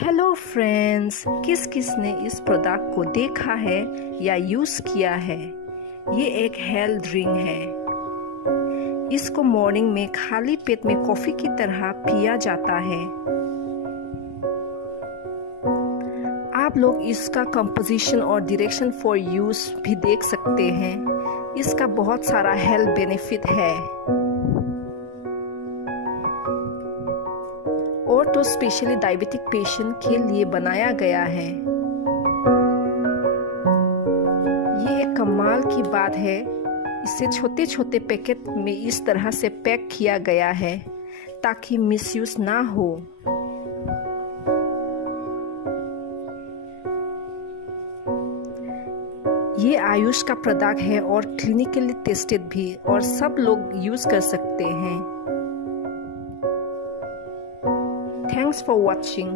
Hello friends, किस किस ने इस प्रोडक्ट को देखा है या यूज़ किया है। ये एक हेल्थ ड्रिंक है। इसको मॉर्निंग में खाली पेट में कॉफ़ी की तरह पिया जाता है। आप लोग इसका कंपोजिशन और डायरेक्शन फॉर यूज़ भी देख सकते हैं। इसका बहुत सारा हेल्थ बेनिफिट है और तो स्पेशली डायबिटिक पेशेंट के लिए बनाया गया है। ये एक कमाल की बात है, इसे छोटे छोटे पैकेट में इस तरह से पैक किया गया है ताकि मिसयूज ना हो। ये आयुष का प्रोडक्ट है और क्लिनिकली टेस्टेड भी, और सब लोग यूज कर सकते हैं। Thanks for watching.